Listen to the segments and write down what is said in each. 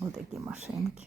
Отакі машинки.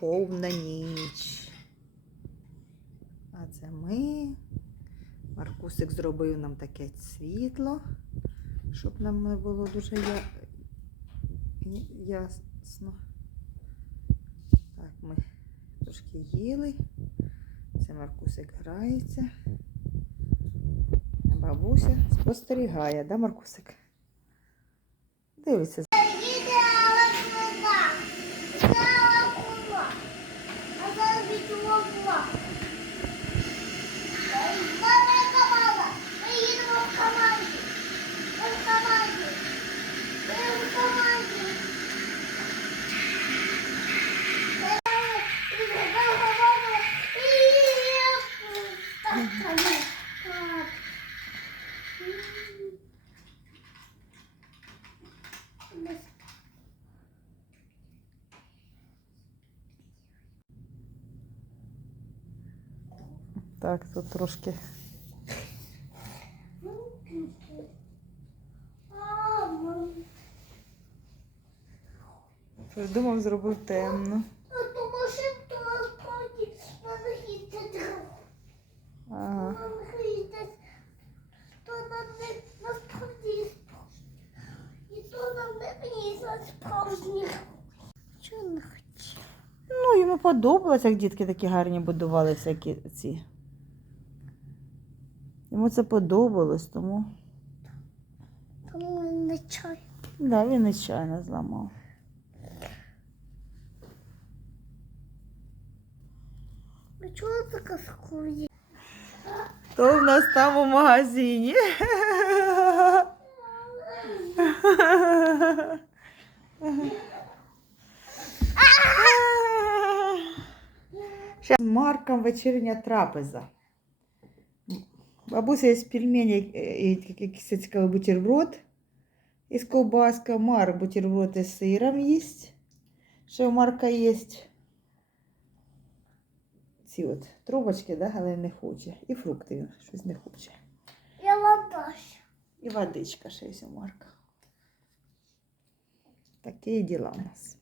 Повна ніч. А це ми. Маркусик зробив нам таке світло, щоб нам не було дуже я... ясно. Так, ми трошки їли. Це Маркусик грається. Бабуся спостерігає, да, Маркусик? Дивиться. Так, тут трошки Думав, зробив темно. Ну, йому подобалось, як дітки такі гарні будували всякі ці. Йому це подобалось, тому Тому він не чай. да, він нечайно зламав. А чого така схує? То в нас там у магазині. З Марком вечірня трапеза. Бабуся є пельмені і якийсь цікавий бутерброд із ковбаска. Марк бутерброд із сиром їсть. Ще у Марка є ці от трубочки, да, але не хоче. І фрукти він щось не хоче. Я ладаш. І водичка ще є у Марка. Такі діла у нас.